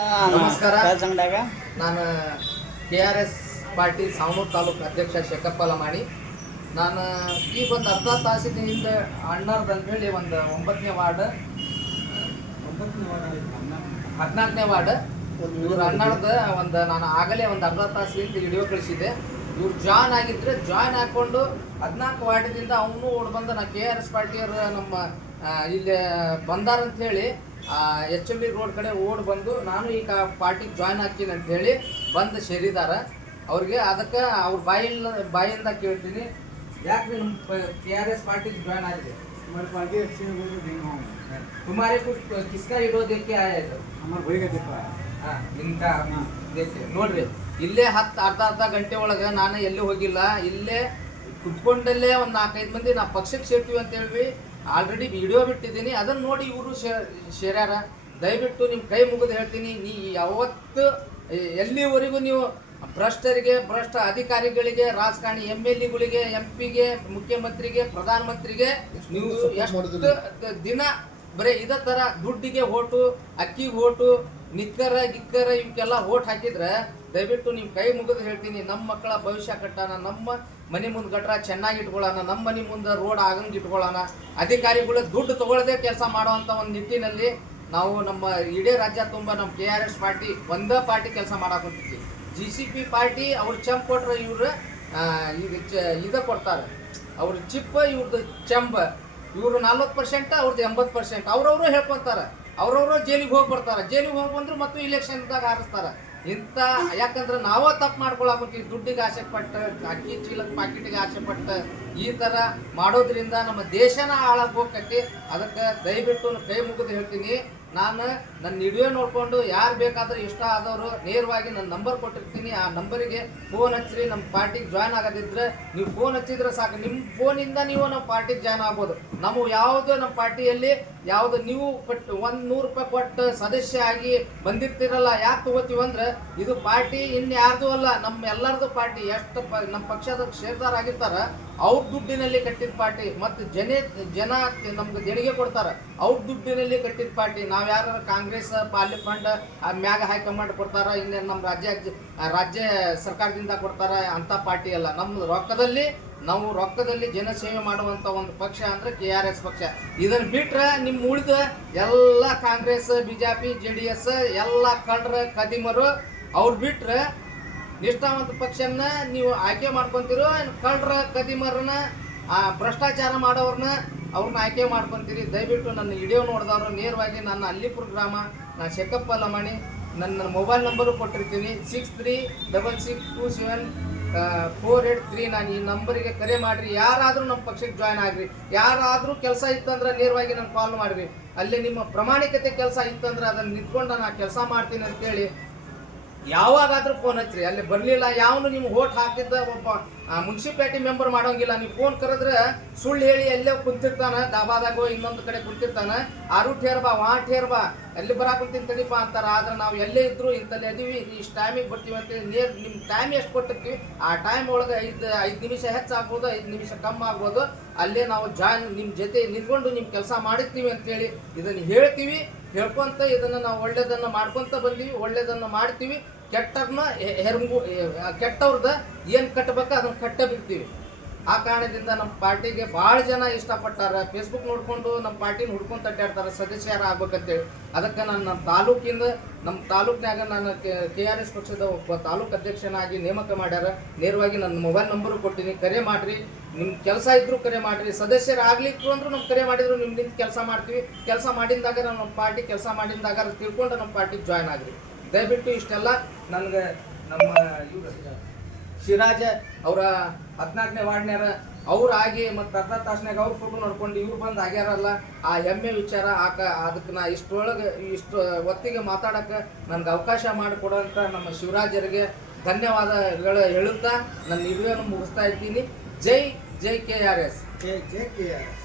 ನಮಸ್ಕಾರ. ಸಂಗಡಾಗ ನಾನು KRS party ಸಾವನೂರು taluk ಅಧ್ಯಕ್ಷ ಶೇಖಪ್ಪ ಲಮಾಣಿ. ನಾನು ಈಗ ಒಂದು ಅರ್ಧ ತಾಸಿನಿಂದ ಅಣ್ಣಾರ್ದು ಅಂತೇಳಿ ಒಂದು 9ನೇ ವಾರ್ಡ್ 14ನೇ ವಾರ್ಡ್ ಇವ್ರು ಅಣ್ಣಾರ್ದು ಒಂದು ನಾನು ಆಗಲೇ ಒಂದು ಅರ್ಧ ತಾಸಿನಿಂದ ವಿಡಿಯೋ ಕಳಿಸಿದ್ದೆ. ಇವ್ರು ಜಾಯ್ನ್ ಆಗಿದ್ರೆ ಜಾಯ್ನ್ ಹಾಕ್ಕೊಂಡು 14 ವಾರ್ಡಿನಿಂದ ಅವನು ಓಡ್ ಬಂದ ನಾ KRS ಪಾರ್ಟಿಯವರು ನಮ್ಮ ಇಲ್ಲಿ ಬಂದಾರಂತ ಹೇಳಿ HMD ರೋಡ್ ಕಡೆ ಓಡ್ ಬಂದು ನಾನು ಈಗ ಪಾರ್ಟಿಗೆ ಜಾಯ್ನ್ ಹಾಕಿನಿ ಅಂತ ಹೇಳಿ ಬಂದು ಸೇರಿದಾರ. ಅವ್ರಿಗೆ ಅದಕ್ಕೆ ಅವ್ರ ಬಾಯಿಂದ ಕೇಳ್ತೀನಿ, ಯಾಕೆ ನಮ್ಮ KRS ಪಾರ್ಟಿಗೆ ಜಾಯ್ನ್ ಆಗಿದೆ? हमारे पार्टी अच्छी है, वो भी नहीं हूँ तुम्हारे को किसका विरोध देख के आया है? हमारे भाई का देखा है. ಇನ್ಕಾ ನೋಡ್ರಿ, ಇಲ್ಲೇ ಅರ್ಧ ಗಂಟೆ ಒಳಗೆ ನಾನು ಎಲ್ಲೂ ಹೋಗಿಲ್ಲ. ಇಲ್ಲೇ ಕುತ್ಕೊಂಡಲ್ಲೇ ಒಂದು 4-5 ಮಂದಿ ನಾ ಪಕ್ಷಕ್ಕೆ ಸೇರ್ತೀವಿ ಅಂತ ಹೇಳಿ ಆಲ್ರೆಡಿ ವಿಡಿಯೋ ಬಿಟ್ಟಿದ್ದೀನಿ. ಅದನ್ನ ನೋಡಿ ಇವರು ಸೇರ್ಯಾರ. ದಯವಿಟ್ಟು ನಿಮ್ಮ ಕೈ ಮುಗಿದು ಹೇಳ್ತೀನಿ, ನೀ ಯಾವತ್ತು ಎಲ್ಲಿವರೆಗೂ ನೀವು ಭ್ರಷ್ಟ ಅಧಿಕಾರಿಗಳಿಗೆ, ರಾಜಕಾರಣಿ MLA-ಗಳಿಗೆ, MP-ಗೆ, ಮುಖ್ಯಮಂತ್ರಿಗೆ, ಪ್ರಧಾನಮಂತ್ರಿಗೆ ನೀವು ಎಷ್ಟು ದಿನ ಬರೀ ಇದೇ ಥರ ದುಡ್ಡಿಗೆ ಓಟು, ಅಕ್ಕಿಗೆ ಓಟು, ನಿಕ್ಕರ ಇವಕ್ಕೆಲ್ಲ ಓಟ್ ಹಾಕಿದ್ರೆ ದಯವಿಟ್ಟು ನೀವು ಕೈ ಮುಗಿದು ಹೇಳ್ತೀನಿ, ನಮ್ಮ ಮಕ್ಕಳ ಭವಿಷ್ಯ ಕಟ್ಟೋಣ, ನಮ್ಮ ಮನೆ ಮುಂದೆ ಗಟ್ರ ಚೆನ್ನಾಗಿ ಇಟ್ಕೊಳ್ಳೋಣ, ನಮ್ಮ ಮನೆ ಮುಂದೆ ರೋಡ್ ಆಗಂಗೆ ಇಟ್ಕೊಳ್ಳೋಣ. ಅಧಿಕಾರಿಗಳು ದುಡ್ಡು ತಗೊಳ್ಳದೆ ಕೆಲಸ ಮಾಡುವಂಥ ಒಂದು ನಿಟ್ಟಿನಲ್ಲಿ ನಾವು ನಮ್ಮ ಇಡೀ ರಾಜ್ಯ ತುಂಬ ನಮ್ಮ KRS ಪಾರ್ಟಿ ಒಂದೇ ಪಾರ್ಟಿ ಕೆಲಸ ಮಾಡಾಕೊಂತೀವಿ. GCP ಪಾರ್ಟಿ ಅವ್ರು ಚಂಪ್ ಕೊಟ್ರೆ ಇವ್ರು ಇದು ಕೊಡ್ತಾರೆ, ಅವ್ರ ಚಿಪ್ ಇವ್ರದ್ದು ಚಂಬ. ಇವರು 40%, ಅವ್ರದ್ದು 80%. ಅವ್ರವರು ಹೇಳ್ಕೊತಾರೆ, ಅವ್ರವರು ಜೈಲಿಗೆ ಹೋಗಿ ಬರ್ತಾರೆ. ಜೈಲಿಗೆ ಹೋಗಿ ಬಂದ್ರು ಮತ್ತು ಇಲೆಕ್ಷನ್ದಾಗ ಆರಿಸ್ತಾರೆ. ಇಂಥ ಯಾಕಂದ್ರೆ ನಾವೇ ತಪ್ಪು ಮಾಡ್ಕೊಳಕತ್ತೀವಿ, ದುಡ್ಡಿಗೆ ಆಸೆ ಪಟ್ಟು, ಅಕ್ಕಿ ಚೀಲದ ಪಾಕಿಟಿಗೆ ಆಸೆ ಪಟ್ಟು ಈ ಥರ ಮಾಡೋದ್ರಿಂದ ನಮ್ಮ ದೇಶನ ಹಾಳಾಗಿ ಹೋಗ್ತೈತಿ. ಅದಕ್ಕೆ ದಯವಿಟ್ಟು ಕೈ ಮುಗಿದು ಹೇಳ್ತೀನಿ, ನಾನು ನನ್ನ ವಿಡಿಯೋ ನೋಡಿಕೊಂಡು ಯಾರು ಬೇಕಾದ್ರೆ ಇಷ್ಟ ಆದವರು ನೇರವಾಗಿ ನನ್ನ ನಂಬರ್ ಕೊಟ್ಟಿರ್ತೀನಿ. ಆ ನಂಬರಿಗೆ ಫೋನ್ ಹಚ್ಚಿರಿ. ನಮ್ಮ ಪಾರ್ಟಿಗೆ ಜಾಯ್ನ್ ಆಗೋದಿದ್ರೆ ನೀವು ಫೋನ್ ಹಚ್ಚಿದ್ರೆ ಸಾಕು, ನಿಮ್ಮ ಫೋನಿಂದ ನೀವು ನಮ್ಮ ಪಾರ್ಟಿಗೆ ಜಾಯ್ನ್ ಆಗ್ಬೋದು. ನಾವು ಯಾವುದು ನಮ್ಮ ಪಾರ್ಟಿಯಲ್ಲಿ ಯಾವುದು ನೀವು ಕೊಟ್ಟು 100 ರೂಪಾಯಿ ಕೊಟ್ಟು ಸದಸ್ಯ ಆಗಿ ಬಂದಿರ್ತೀರಲ್ಲ, ಯಾಕೆ ತಗೋತೀವಿ ಅಂದ್ರೆ ಇದು ಪಾರ್ಟಿ ಇನ್ಯಾರ್ದು ಅಲ್ಲ, ನಮ್ಮ ಎಲ್ಲರದು ಪಾರ್ಟಿ. ಎಷ್ಟು ನಮ್ಮ ಪಕ್ಷದ ಷೇರ್ದಾರ ಆಗಿರ್ತಾರ ಅವ್ರ ದುಡ್ಡಿನಲ್ಲಿ ಕಟ್ಟಿದ ಪಾರ್ಟಿ, ಮತ್ತು ಜನ ನಮ್ಗೆ ದೇಣಿಗೆ ಕೊಡ್ತಾರೆ, ಅವ್ರ ದುಡ್ಡಿನಲ್ಲಿ ಕಟ್ಟಿದ ಪಾರ್ಟಿ. ನಾವು ಯಾರು ಕಾಂಗ್ರೆಸ್ ಪಾರ್ಲಿಮೆಂಟ್ ಮ್ಯಾಗ ಹೈಕಮಾಂಡ್ ಕೊಡ್ತಾರ, ಇನ್ನೇನು ನಮ್ಮ ರಾಜ್ಯ ಸರ್ಕಾರದಿಂದ ಕೊಡ್ತಾರ ಅಂತ ಪಾರ್ಟಿ ಅಲ್ಲ. ನಮ್ಮ ರೊಕ್ಕದಲ್ಲಿ ಜನಸೇವೆ ಮಾಡುವಂಥ ಒಂದು ಪಕ್ಷ ಅಂದ್ರೆ KRS ಪಕ್ಷ. ಇದನ್ನು ಬಿಟ್ರೆ ನಿಮ್ಮ ಉಳಿದ ಎಲ್ಲ ಕಾಂಗ್ರೆಸ್, BJP, JDS ಎಲ್ಲ ಕಳ್ರ ಕದಿಮರು ಅವ್ರು ಬಿಟ್ರೆ ನಿಷ್ಠಾವಂತ ಪಕ್ಷನ ನೀವು ಆಯ್ಕೆ ಮಾಡ್ಕೊಂತೀರೋ, ಕಳ್ರ ಕದಿಮರನ್ನ ಭ್ರಷ್ಟಾಚಾರ ಮಾಡೋರನ್ನ ಅವ್ರನ್ನ ಆಯ್ಕೆ ಮಾಡ್ಕೊಂತೀರಿ. ದಯವಿಟ್ಟು ನನ್ನ ವಿಡಿಯೋ ನೋಡಿದವರು ನೇರವಾಗಿ ನನ್ನ ಅಲ್ಲಿಪುರ ಗ್ರಾಮ, ನಾನು ಶೇಖಪ್ಪ ಲಮಾಣಿ, ನನ್ನ ಮೊಬೈಲ್ ನಂಬರು ಕೊಟ್ಟಿರ್ತೀನಿ 6366274839. ನಾನು ಈ ನಂಬರಿಗೆ ಕರೆ ಮಾಡಿರಿ. ಯಾರಾದರೂ ನಮ್ಮ ಪಕ್ಷಕ್ಕೆ ಜಾಯ್ನ್ ಆಗ್ರಿ. ಯಾರಾದರೂ ಕೆಲಸ ಇತ್ತಂದ್ರೆ ನೇರವಾಗಿ ನಾನು ಕಾಲ್ ಮಾಡಿರಿ. ಅಲ್ಲಿ ನಿಮ್ಮ ಪ್ರಾಮಾಣಿಕತೆ ಕೆಲಸ ಇತ್ತಂದ್ರೆ ಅದನ್ನು ನಿಂತ್ಕೊಂಡು ನಾನು ಕೆಲಸ ಮಾಡ್ತೀನಿ ಅಂತೇಳಿ ಯಾವಾಗಾದ್ರೂ ಫೋನ್ ಹಚ್ಚಿರಿ. ಅಲ್ಲಿ ಬರಲಿಲ್ಲ, ಯಾವನು ನಿಮ್ಗೆ ಓಟ್ ಹಾಕಿದ್ದ ಒಬ್ಬ ಮುನ್ಸಿಪಾಲಿಟಿ ಮೆಂಬರ್ ಮಾಡೋಂಗಿಲ್ಲ. ನೀವು ಫೋನ್ ಕರೆದ್ರೆ ಸುಳ್ಳು ಹೇಳಿ ಎಲ್ಲೇ ಕುಂತಿರ್ತಾನೆ, ದಾಬಾದಾಗೋ ಇನ್ನೊಂದು ಕಡೆ ಕುಂತಿರ್ತಾನೆ. ಠೇರ್ ಬಾ ಎಲ್ಲಿ ಬರಾಕುಂತೀನಿ ತಡಿಪ ಅಂತಾರೆ. ಆದ್ರೆ ನಾವು ಎಲ್ಲೇ ಇದ್ರು ಇಂಥಲ್ಲಿ ಅದೀವಿ, ಇಷ್ಟು ಟೈಮಿಗೆ ಬರ್ತೀವಿ ಅಂತೇಳಿ ನಿಮ್ಮ ಟೈಮ್ ಎಷ್ಟು ಕೊಟ್ಟಿರ್ತೀವಿ ಆ ಟೈಮ್ ಒಳಗೆ 5 ನಿಮಿಷ ಹೆಚ್ಚಾಗ್ಬೋದು, 5 ನಿಮಿಷ ಕಮ್ಮಿ ಆಗ್ಬೋದು. ಅಲ್ಲೇ ನಾವು ನಿಮ್ಮ ಜೊತೆ ನಿಂತ್ಕೊಂಡು ನಿಮ್ಮ ಕೆಲಸ ಮಾಡಿರ್ತೀವಿ ಅಂತೇಳಿ ಇದನ್ನು ಹೇಳ್ತೀವಿ. ಹೇಳ್ಕೊಂತ ಇದನ್ನು ನಾವು ಒಳ್ಳೇದನ್ನು ಮಾಡ್ಕೊತ ಬಂದೀವಿ, ಒಳ್ಳೇದನ್ನು ಮಾಡ್ತೀವಿ. ಕೆಟ್ಟವ್ರದ ಏನು ಕಟ್ಟಬೇಕು ಅದನ್ನು ಕಟ್ಟ ಬಿಡ್ತೀವಿ. ಆ ಕಾರಣದಿಂದ ನಮ್ಮ ಪಾರ್ಟಿಗೆ ಭಾಳ ಜನ ಇಷ್ಟಪಟ್ಟಾರ. ಫೇಸ್ಬುಕ್ ನೋಡ್ಕೊಂಡು ನಮ್ಮ ಪಾರ್ಟಿನ ಹುಡ್ಕೊಂಡು ತಟ್ಟಾಡ್ತಾರೆ ಸದಸ್ಯರ ಆಗ್ಬೇಕಂತೇಳಿ. ಅದಕ್ಕೆ ನನ್ನ ತಾಲೂಕಿನಾಗ ನಾನು KRS ಪಕ್ಷದ ಒಬ್ಬ ತಾಲೂಕು ಅಧ್ಯಕ್ಷನಾಗಿ ನೇಮಕ ಮಾಡ್ಯಾರ. ನೇರವಾಗಿ ನನ್ನ ಮೊಬೈಲ್ ನಂಬರು ಕೊಟ್ಟಿನಿ, ಕರೆ ಮಾಡಿರಿ. ನಿಮ್ಮ ಕೆಲಸ ಇದ್ದರೂ ಕರೆ ಮಾಡಿರಿ. ಸದಸ್ಯರು ಆಗ್ಲಿಕ್ಕೆ ಅಂದ್ರೂ ನಮ್ಮ ಕರೆ ಮಾಡಿದ್ರು ನಿಮ್ಮಿಂದ ಕೆಲಸ ಮಾಡ್ತೀವಿ. ಕೆಲಸ ಮಾಡಿದಾಗ ನಮ್ಮ ಪಾರ್ಟಿ ಕೆಲಸ ಮಾಡಿದಾಗ ತಿಳ್ಕೊಂಡು ನಮ್ಮ ಪಾರ್ಟಿಗೆ ಜಾಯ್ನ್ ಆಗ್ರಿ. ದಯವಿಟ್ಟು ಇಷ್ಟೆಲ್ಲ ನನಗೆ ನಮ್ಮ ಶಿರಾಜ ಅವರ 14ನೇ ವಾರ್ಡ್ನ್ಯಾರ ಅವ್ರು ಆಗಿ ಮತ್ತು ಅರ್ಧ ತಾಸ್ನಾಗ ಅವ್ರ ಫೋಟೋ ನೋಡ್ಕೊಂಡು ಇವ್ರು ಬಂದು ಆಗ್ಯಾರಲ್ಲ, ಆ ಹೆಮ್ಮೆ ವಿಚಾರ. ಅದಕ್ಕೆ ನಾ ಇಷ್ಟು ಹೊತ್ತಿಗೆ ಮಾತಾಡೋಕ್ಕೆ ನನಗೆ ಅವಕಾಶ ಮಾಡಿಕೊಡೋಂಥ ನಮ್ಮ ಶಿವರಾಜರಿಗೆ ಧನ್ಯವಾದಗಳು ಹೇಳುತ್ತಾ ನನ್ನ ವಿಡಿಯೋನ ಮುಗಿಸ್ತಾ ಇದ್ದೀನಿ. ಜೈ KRS. जय KRS.